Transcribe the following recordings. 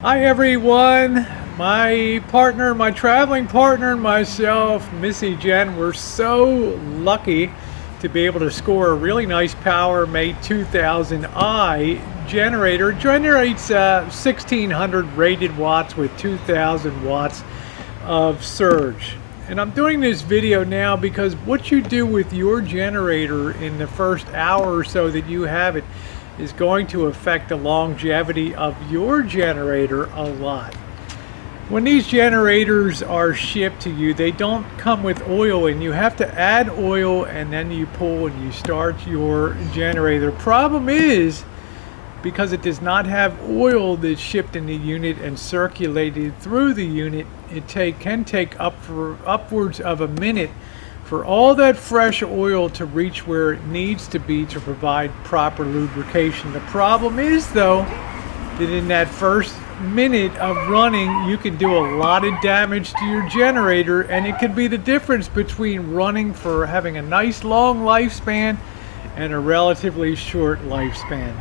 Hi everyone, my partner, my traveling partner and myself, Missy Jen, we're so lucky to be able to score a really nice Power Mate 2000i generator. It generates 1600 rated watts with 2000 watts of surge. And I'm doing this video now because what you do with your generator in the first hour or so that you have it is going to affect the longevity of your generator a lot. When these generators are shipped to you, they don't come with oil, and you have to add oil and then you pull and you start your generator. Problem is, because it does not have oil that's shipped in the unit and circulated through the unit, it can take upwards of a minute for all that fresh oil to reach where it needs to be to provide proper lubrication. The problem is, though, that in that first minute of running, you can do a lot of damage to your generator, and it can be the difference between running for having a nice long lifespan and a relatively short lifespan.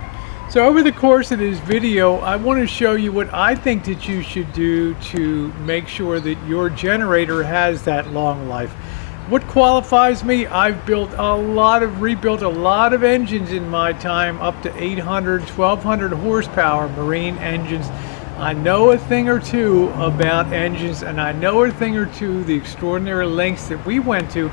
So over the course of this video, I want to show you what I think that you should do to make sure that your generator has that long life. What qualifies me? I've rebuilt a lot of engines in my time, up to 800, 1200 horsepower marine engines. I know a thing or two about engines, and I know a thing or two the extraordinary lengths that we went to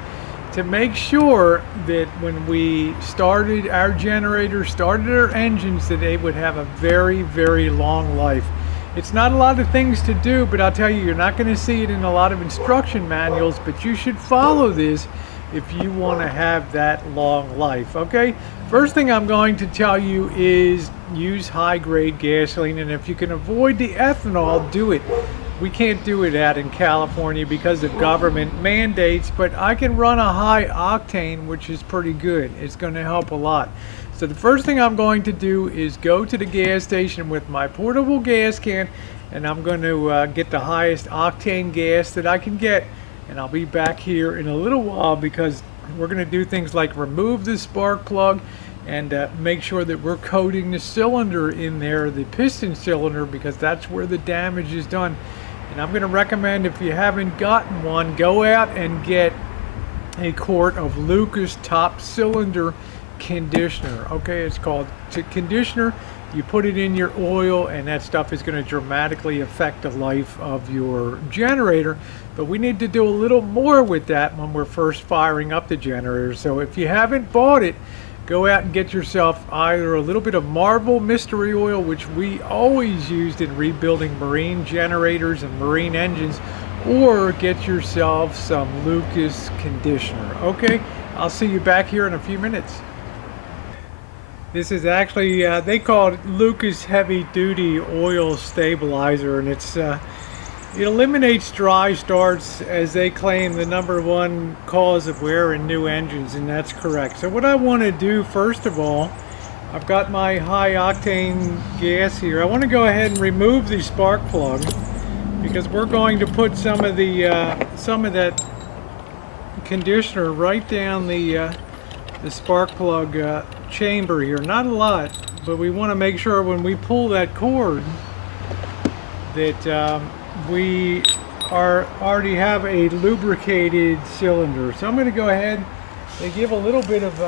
make sure that when we started our generators, started our engines, that they would have a very, very long life. It's not a lot of things to do, but I'll tell you, you're not going to see it in a lot of instruction manuals, but you should follow this if you want to have that long life, okay? First thing I'm going to tell you is use high-grade gasoline, and if you can avoid the ethanol, do it. We can't do it out in California because of government mandates, but I can run a high octane, which is pretty good. It's going to help a lot. So the first thing I'm going to do is go to the gas station with my portable gas can, and I'm going to get the highest octane gas that I can get, and I'll be back here in a little while because we're going to do things like remove the spark plug and make sure that we're coating the cylinder in there, the piston cylinder, because that's where the damage is done. And I'm going to recommend, if you haven't gotten one, go out and get a quart of Lucas top cylinder conditioner. Okay, it's called conditioner. You put it in your oil, and that stuff is going to dramatically affect the life of your generator. But we need to do a little more with that when we're first firing up the generator. So if you haven't bought it, go out and get yourself either a little bit of Marvel mystery oil, which we always used in rebuilding marine generators and marine engines, or get yourself some Lucas conditioner. Okay, I'll see you back here in a few minutes. This is actually, they call it Lucas Heavy Duty Oil Stabilizer, and it eliminates dry starts, as they claim, the #1 cause of wear in new engines, and that's correct. So what I want to do, first of all, I've got my high octane gas here. I want to go ahead and remove the spark plug, because we're going to put some of that conditioner right down the spark plug chamber here. Not a lot, but we want to make sure when we pull that cord that we already have a lubricated cylinder. So I'm going to go ahead. They give a little bit of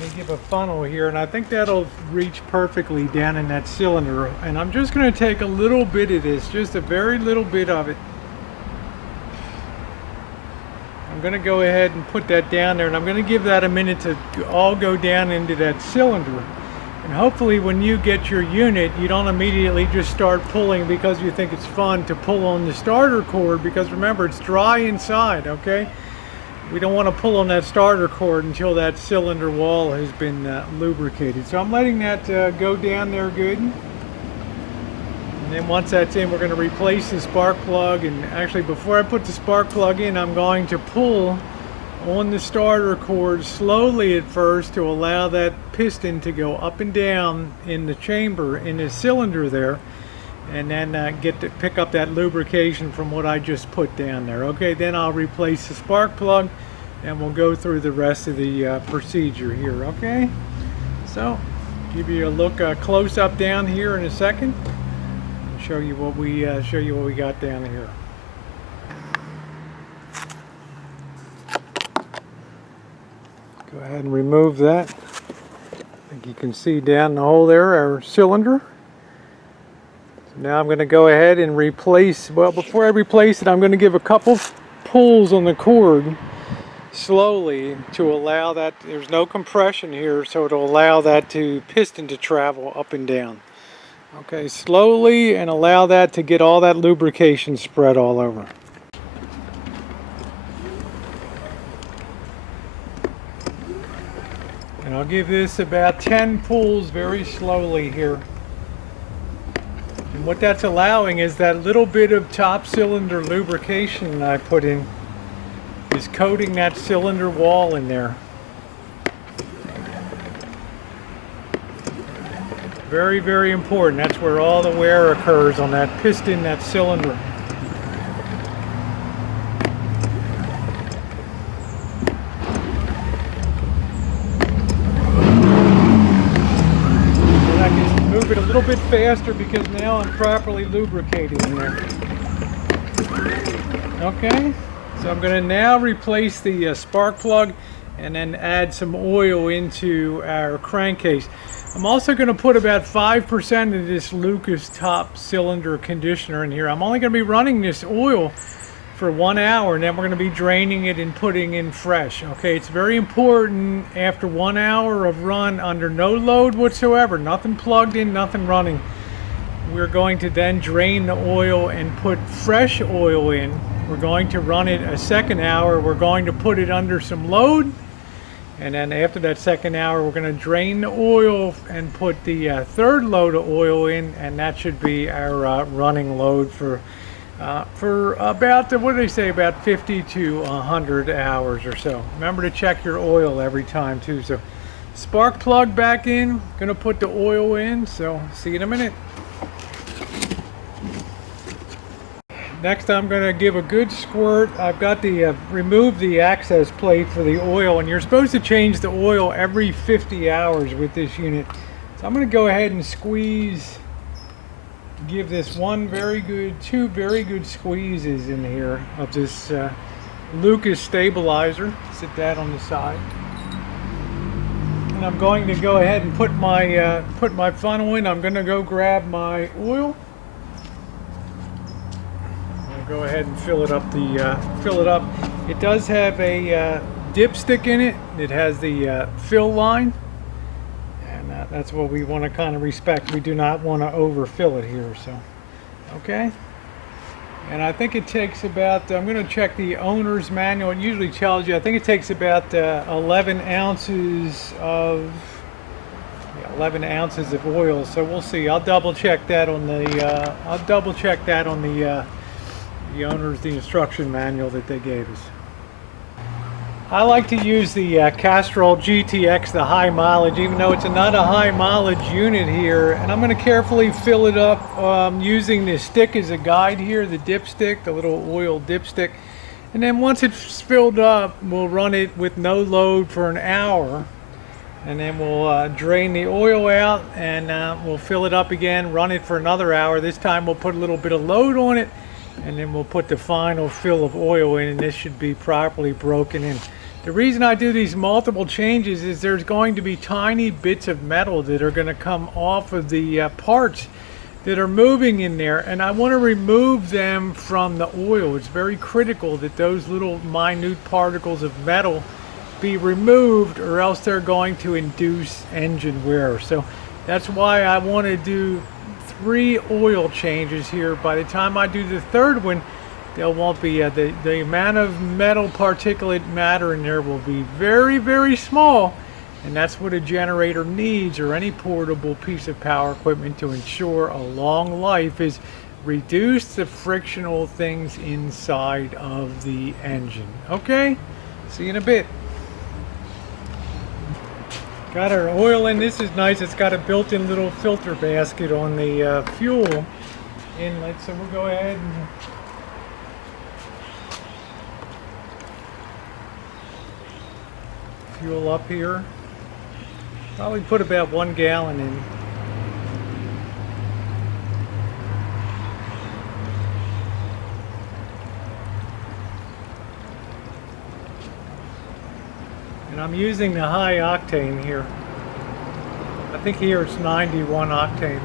they give a funnel here, and I think that'll reach perfectly down in that cylinder. And I'm just going to take a little bit of this, just a very little bit of it. I'm going to go ahead and put that down there, and I'm going to give that a minute to all go down into that cylinder. And hopefully when you get your unit, you don't immediately just start pulling because you think it's fun to pull on the starter cord, because remember, it's dry inside, okay? We don't want to pull on that starter cord until that cylinder wall has been lubricated. So I'm letting that go down there good. And then once that's in, we're going to replace the spark plug. And actually, before I put the spark plug in, I'm going to pull on the starter cord slowly at first to allow that piston to go up and down in the chamber, in the cylinder there, and then pick up that lubrication from what I just put down there. Okay, then I'll replace the spark plug, and we'll go through the rest of the procedure here. Okay, so Give you a look close up down here in a second. And show you what we got down here. Go ahead and remove that. I think you can see down the hole there our cylinder. So now I'm going to go ahead and replace, well, before I replace it, I'm going to give a couple pulls on the cord slowly to allow that, there's no compression here, so it'll allow that piston to travel up and down. Okay, slowly, and allow that to get all that lubrication spread all over. And I'll give this about 10 pulls very slowly here. And what that's allowing is that little bit of top cylinder lubrication I put in is coating that cylinder wall in there. Very, very important. That's where all the wear occurs, on that piston, that cylinder. And I can move it a little bit faster because now I'm properly lubricating in there. Okay, so I'm going to now replace the spark plug and then add some oil into our crankcase. I'm also going to put about 5% of this Lucas top cylinder conditioner in here. I'm only going to be running this oil for 1 hour, and then we're going to be draining it and putting in fresh. Okay, it's very important after 1 hour of run under no load whatsoever, nothing plugged in, nothing running. We're going to then drain the oil and put fresh oil in. We're going to run it a second hour. We're going to put it under some load. And then after that second hour, we're going to drain the oil and put the third load of oil in, and that should be our running load for about, what do they say, about 50 to 100 hours or so. Remember to check your oil every time too. So spark plug back in, going to put the oil in, so see you in a minute. Next, I'm going to give a good squirt. I've got the remove the access plate for the oil, and you're supposed to change the oil every 50 hours with this unit. So I'm going to go ahead and squeeze, give this two very good squeezes in here of this Lucas stabilizer. Sit that on the side. And I'm going to go ahead and put my funnel in. I'm going to go grab my oil. Go ahead and fill it up. It does have a dipstick in it. It has the fill line, and that's what we want to kind of respect. We do not want to overfill it here. So, okay. And I think it takes about, I'm going to check the owner's manual. It usually tells you, I think it takes about 11 ounces of 11 ounces of oil. So we'll see. I'll double check that on the the instruction manual that they gave us. I like to use the Castrol GTX, the high mileage, even though it's not a high mileage unit here. And I'm going to carefully fill it up using the stick as a guide here, the dipstick, the little oil dipstick. And then once it's filled up, we'll run it with no load for an hour. And then we'll drain the oil out, and we'll fill it up again, run it for another hour. This time we'll put a little bit of load on it, and then we'll put the final fill of oil in, and this should be properly broken in. The reason I do these multiple changes is there's going to be tiny bits of metal that are going to come off of the parts that are moving in there, and I want to remove them from the oil. It's very critical that those little minute particles of metal be removed, or else they're going to induce engine wear. So that's why I want to do 3 oil changes here. By the time I do the third one, there won't be the amount of metal particulate matter in there will be very, very small, and that's what a generator needs, or any portable piece of power equipment, to ensure a long life, is reduce the frictional things inside of the engine. Okay, see you in a bit. Got our oil in. This is nice. It's got a built-in little filter basket on the fuel inlet. So we'll go ahead and fuel up here. Probably put about 1 gallon in. And I'm using the high octane here. I think here it's 91 octane.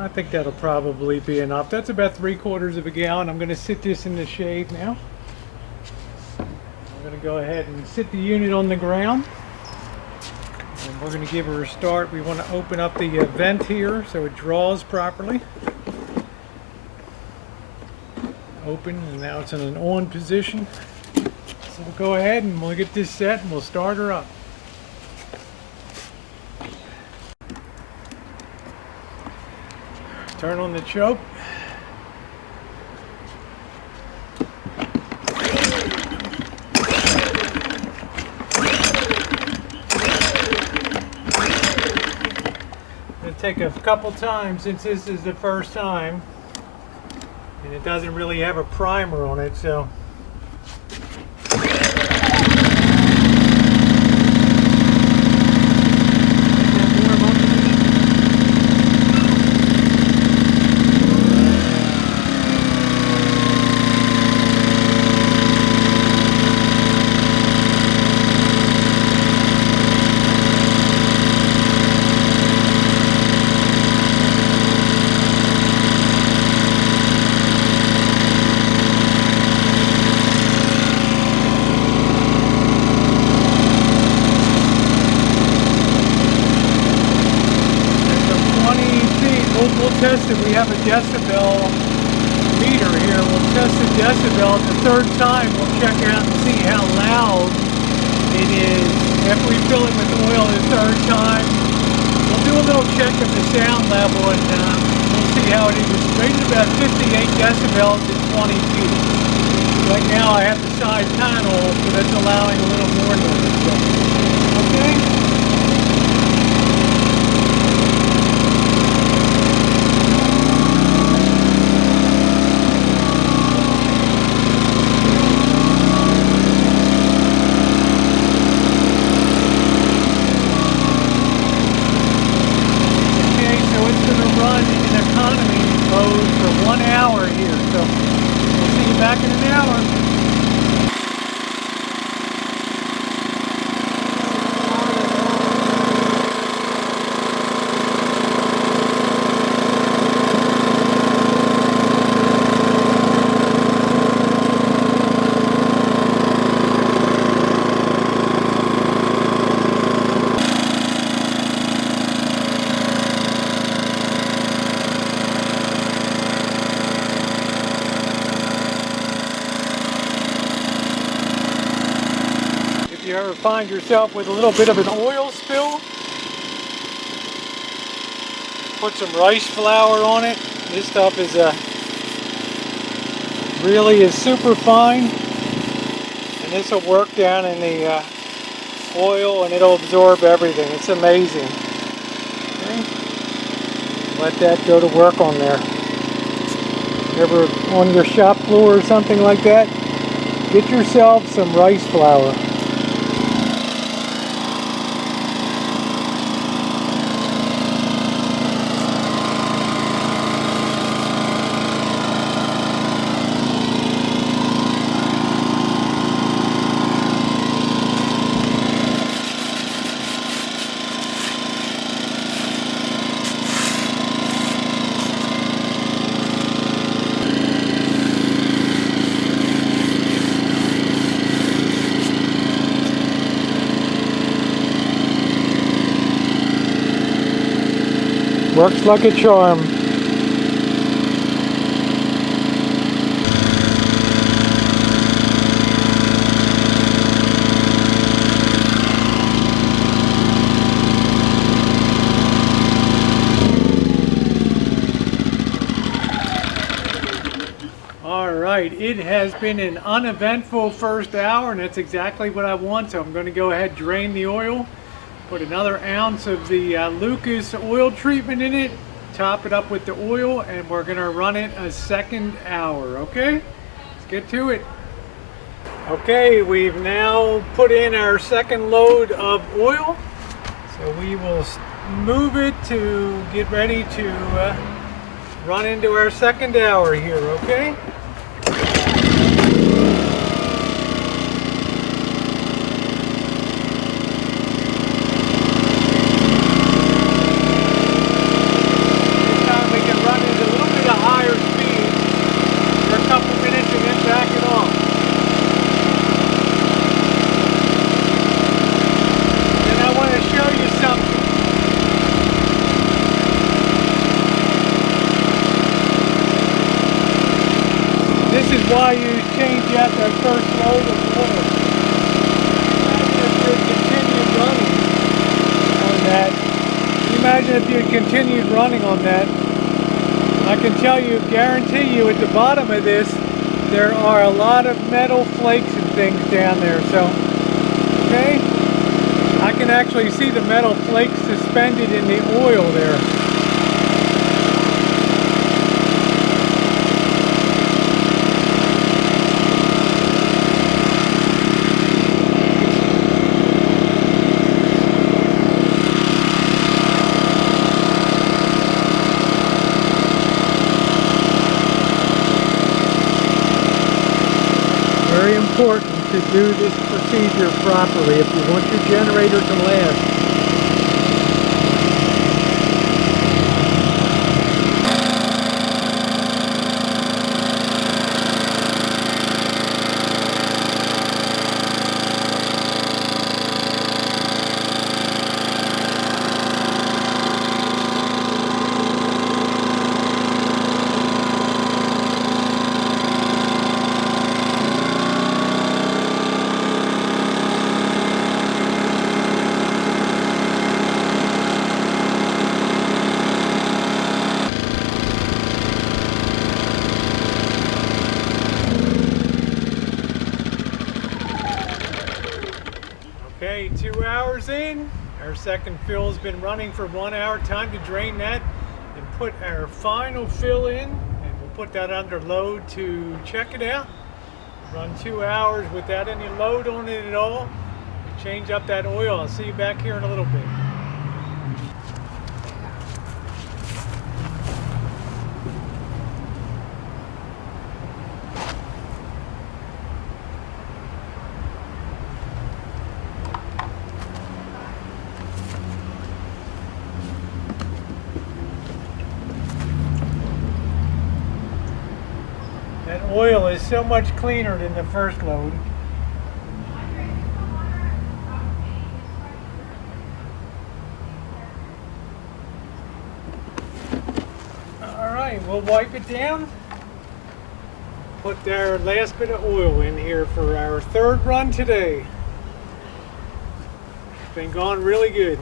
I think that'll probably be enough. That's about 3/4 of a gallon. I'm going to sit this in the shade now. I'm going to go ahead and sit the unit on the ground. And we're going to give her a start. We want to open up the vent here so it draws properly. Open, and now it's in an on position. So we'll go ahead and we'll get this set and we'll start her up. Turn on the choke. It'll take a couple times since this is the first time, and it doesn't really have a primer on it, so we'll test it. We have a decibel meter here. We'll test the decibel. The third time we'll check out and see how loud it is. After we fill it with oil the third time, we'll do a little check of the sound level and we'll see how it is. It's rated about 58 decibels at 20 feet. Right now I have the side panel, so that's allowing a little more noise. Okay? Run in economy mode for 1 hour here, so we'll see you back in an hour. If you ever find yourself with a little bit of an oil spill, put some rice flour on it. This stuff is really is super fine, and this will work down in the oil and it'll absorb everything. It's amazing. Okay. Let that go to work on there. Ever on your shop floor or something like that, get yourself some rice flour. Works like a charm. All right, it has been an uneventful first hour, and that's exactly what I want. So I'm going to go ahead and drain the oil. Put another ounce of the Lucas oil treatment in it, top it up with the oil, and we're gonna run it a second hour, okay? Let's get to it. Okay, we've now put in our second load of oil, so we will move it to get ready to run into our second hour here, okay? This time we can run it a little bit of higher speed for a couple minutes and then back it off. Then I want to show you something. This is why you change out that first load of oil. Imagine if you had continued running on that. I can tell you, guarantee you, at the bottom of this, there are a lot of metal flakes and things down there. So, okay, I can actually see the metal flakes suspended in the oil there. Very important to do this procedure properly if you want your generator to last. Okay, 2 hours in, our second fill has been running for 1 hour. Time to drain that and put our final fill in, and we'll put that under load to check it out. Run 2 hours without any load on it at all. Change up that oil. I'll see you back here in a little bit. That oil is so much cleaner than the first load. Alright, we'll wipe it down. Put our last bit of oil in here for our third run today. It's been going really good.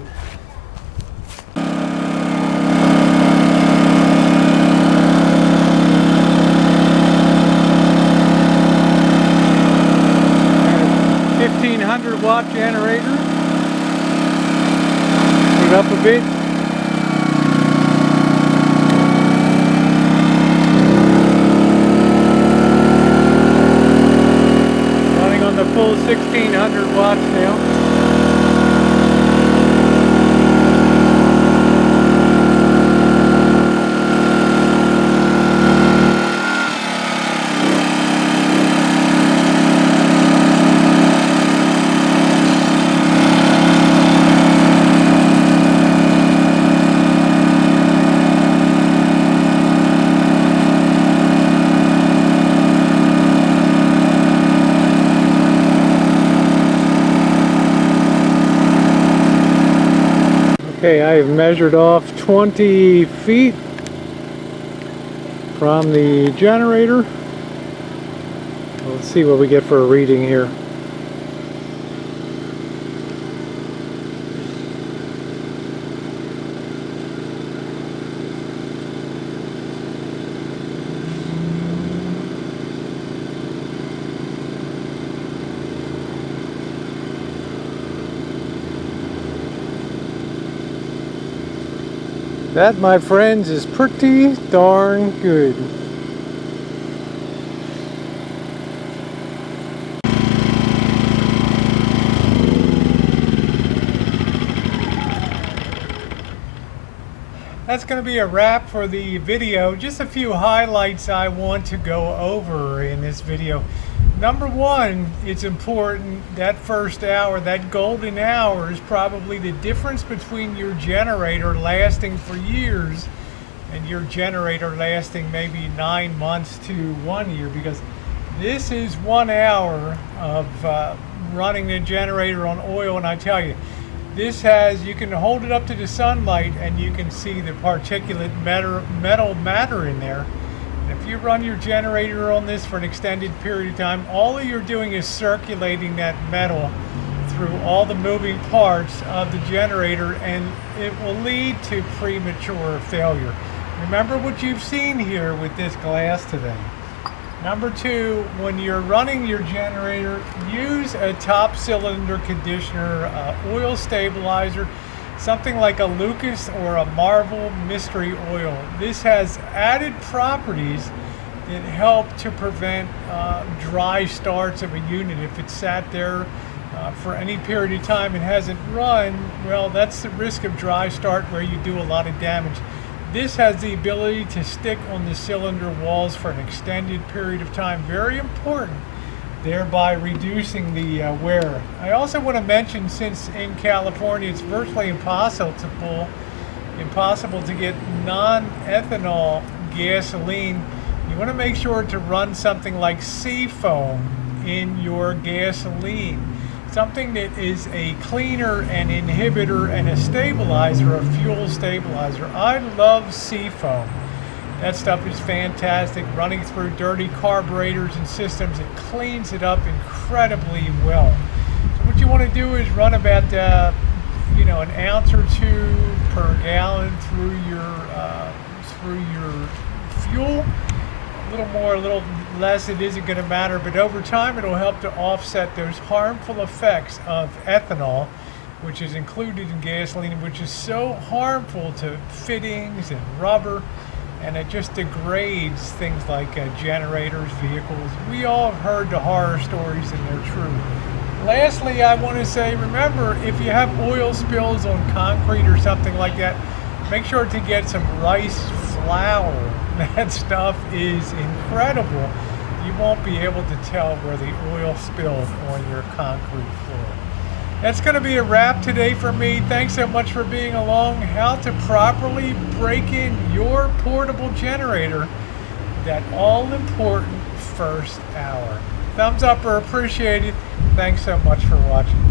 Watt generator. Put it up a bit. Running on the full 1600 watts now. Okay, I have measured off 20 feet from the generator. Let's see what we get for a reading here. That, my friends, is pretty darn good. That's going to be a wrap for the video. Just a few highlights I want to go over in this video. Number one, it's important that first hour, that golden hour, is probably the difference between your generator lasting for years and your generator lasting maybe 9 months to 1 year, because this is 1 hour of running the generator on oil. And I tell you, this has, you can hold it up to the sunlight and you can see the particulate metal matter in there. And if you run your generator on this for an extended period of time, all you're doing is circulating that metal through all the moving parts of the generator, and it will lead to premature failure. Remember what you've seen here with this glass today. Number two, when you're running your generator, use a top cylinder conditioner, oil stabilizer, something like a Lucas or a Marvel Mystery Oil. This has added properties that help to prevent dry starts of a unit. If it's sat there for any period of time and hasn't run, well, that's the risk of dry start where you do a lot of damage. This has the ability to stick on the cylinder walls for an extended period of time. Very important, thereby reducing the wear. I also want to mention, since in California it's virtually impossible to get non-ethanol gasoline, you want to make sure to run something like Seafoam in your gasoline. Something that is a cleaner, an inhibitor, and a stabilizer, a fuel stabilizer. I love Seafoam. That stuff is fantastic. Running through dirty carburetors and systems, it cleans it up incredibly well. So what you want to do is run about an ounce or two per gallon through your fuel. A little more, a little less, it isn't going to matter, but over time it'll help to offset those harmful effects of ethanol, which is included in gasoline, which is so harmful to fittings and rubber, and it just degrades things like generators, vehicles. We all have heard the horror stories, and they're true. Lastly, I want to say, remember, if you have oil spills on concrete or something like that, make sure to get some rice flour. That stuff is incredible. You won't be able to tell where the oil spilled on your concrete floor. That's going to be a wrap today for me. Thanks so much for being along. How to properly break in your portable generator, that all-important first hour. Thumbs up are appreciated. Thanks so much for watching.